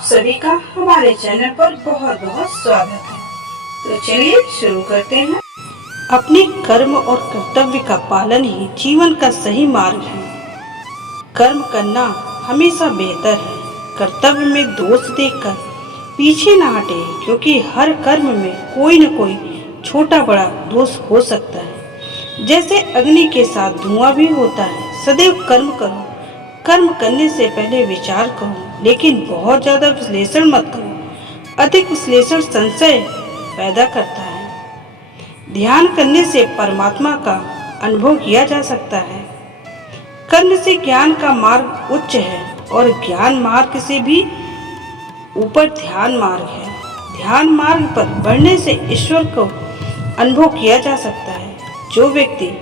आप सभी का हमारे चैनल पर बहुत बहुत स्वागत है। तो चलिए शुरू करते हैं। अपने कर्म और कर्तव्य का पालन ही जीवन का सही मार्ग है। कर्म करना हमेशा बेहतर है। कर्तव्य में दोष देखकर पीछे न हटे, क्योंकि हर कर्म में कोई न कोई छोटा बड़ा दोष हो सकता है। जैसे अग्नि के साथ धुआं भी होता है। सदैव कर्म करो। कर्म करने से पहले विचार करो, लेकिन बहुत ज्यादा विश्लेषण मत करो। अधिक विश्लेषण संशय पैदा करता है। ध्यान करने से परमात्मा का अनुभव किया जा सकता है। कर्म से ज्ञान का मार्ग उच्च है और ज्ञान मार्ग से भी ऊपर ध्यान मार्ग है। ध्यान मार्ग पर बढ़ने से ईश्वर को अनुभव किया जा सकता है। जो व्यक्ति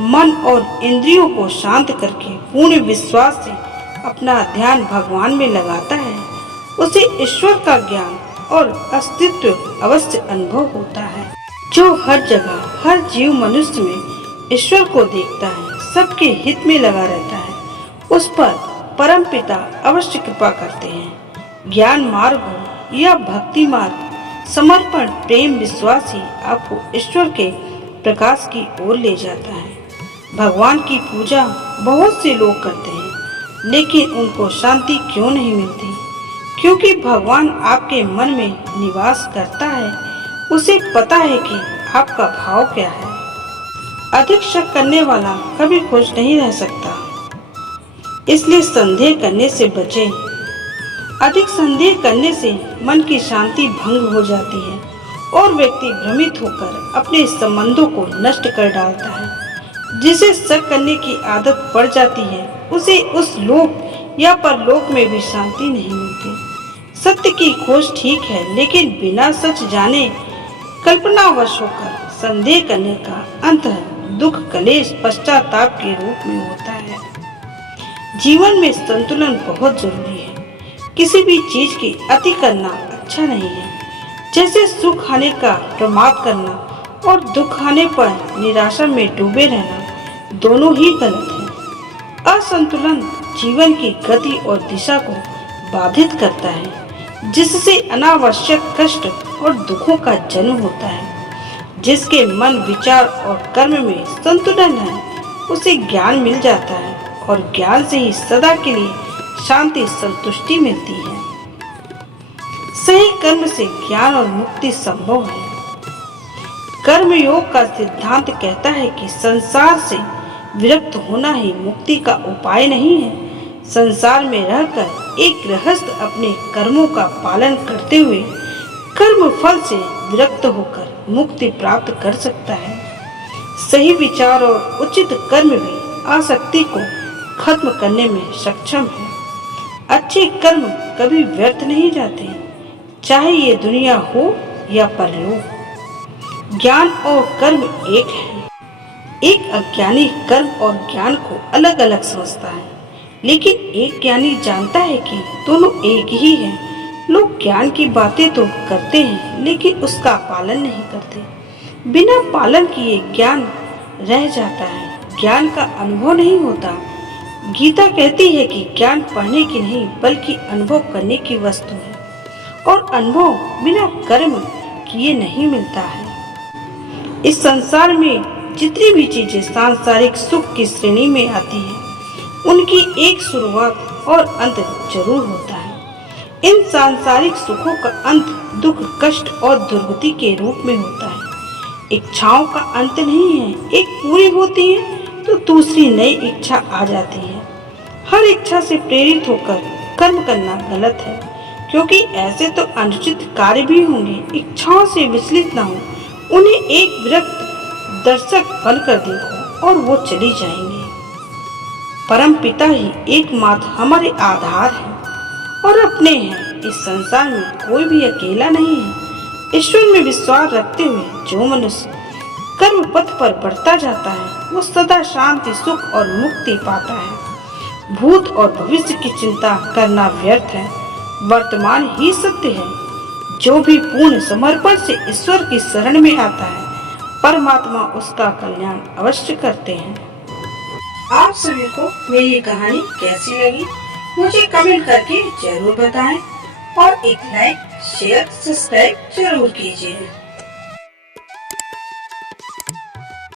मन और इंद्रियों को शांत करके पूर्ण विश्वास से अपना ध्यान भगवान में लगाता है, उसे ईश्वर का ज्ञान और अस्तित्व अवश्य अनुभव होता है। जो हर जगह हर जीव मनुष्य में ईश्वर को देखता है, सबके हित में लगा रहता है, उस पर परम पिता अवश्य कृपा करते हैं। ज्ञान मार्ग हो या भक्ति मार्ग, समर्पण प्रेम विश्वास ही आपको ईश्वर के प्रकाश की ओर ले जाता है। भगवान की पूजा बहुत से लोग करते हैं, लेकिन उनको शांति क्यों नहीं मिलती? क्योंकि भगवान आपके मन में निवास करता है। उसे पता है कि आपका भाव क्या है। अधिक शक करने वाला कभी खुश नहीं रह सकता, इसलिए संदेह करने से बचें। अधिक संदेह करने से मन की शांति भंग हो जाती है और व्यक्ति भ्रमित होकर अपने संबंधों को नष्ट कर डालता है। जिसे शक करने की आदत पड़ जाती है, उसे उस लोक या परलोक में भी शांति नहीं मिलती। सत्य की खोज ठीक है, लेकिन बिना सच जाने कल्पनावश होकर संदेह करने का अंत दुख कलेश पश्चाताप के रूप में होता है। जीवन में संतुलन बहुत जरूरी है। किसी भी चीज की अति करना अच्छा नहीं है। जैसे सुख आने का प्रमाद करना और दुख आने पर निराशा में डूबे रहना, दोनों ही गलत है। असंतुलन जीवन की गति और दिशा को बाधित करता है, जिससे अनावश्यक कष्ट और दुखों का जन्म होता है। जिसके मन विचार और कर्म में संतुलन है, उसे ज्ञान मिल जाता है और ज्ञान से ही सदा के लिए शांति संतुष्टि मिलती है। सही कर्म से ज्ञान और मुक्ति संभव है। कर्म योग का सिद्धांत कहता है कि संसार से विरक्त होना ही मुक्ति का उपाय नहीं है। संसार में रहकर एक गृहस्थ अपने कर्मों का पालन करते हुए कर्म फल से विरक्त होकर मुक्ति प्राप्त कर सकता है। सही विचार और उचित कर्म भी आसक्ति को खत्म करने में सक्षम है। अच्छे कर्म कभी व्यर्थ नहीं जाते, चाहे ये दुनिया हो या परलोक। ज्ञान और कर्म एक है। एक अज्ञानी कर्म और ज्ञान को अलग अलग समझता है, लेकिन एक ज्ञानी जानता है कि दोनों एक ही हैं। लोग ज्ञान की बातें तो करते हैं, लेकिन उसका पालन नहीं करते। बिना पालन किए ज्ञान रह जाता है, ज्ञान का अनुभव नहीं होता। गीता कहती है कि ज्ञान पढ़ने की नहीं, बल्कि अनुभव करने की वस्तु है, और अनुभव बिना कर्म किए नहीं मिलता है। इस संसार में जितनी भी चीजें सांसारिक सुख की श्रेणी में आती हैं, उनकी एक शुरुआत और अंत जरूर होता है। इन सांसारिक सुखों का अंत दुख कष्ट और दुर्गति के रूप में होता है। इच्छाओं का अंत नहीं है। एक पूरी होती है तो दूसरी नई इच्छा आ जाती है। हर इच्छा से प्रेरित होकर कर्म करना गलत है, क्योंकि ऐसे तो अनुचित कार्य भी होंगे। इच्छाओं से विचलित न हो, उन्हें एक विरक्त दर्शक बनकर देखो और वो चली जाएंगे। परम पिता ही एकमात्र हमारे आधार है और अपने हैं। इस संसार में कोई भी अकेला नहीं है। ईश्वर में विश्वास रखते हुए जो मनुष्य कर्म पथ पर बढ़ता जाता है, वो सदा शांति सुख और मुक्ति पाता है। भूत और भविष्य की चिंता करना व्यर्थ है। वर्तमान ही सत्य है। जो भी पूर्ण समर्पण से ईश्वर की शरण में आता है, परमात्मा उसका कल्याण अवश्य करते हैं। आप सभी को मेरी कहानी कैसी लगी, मुझे कमेंट करके जरूर बताएं। और एक लाइक शेयर सब्सक्राइब जरूर कीजिए।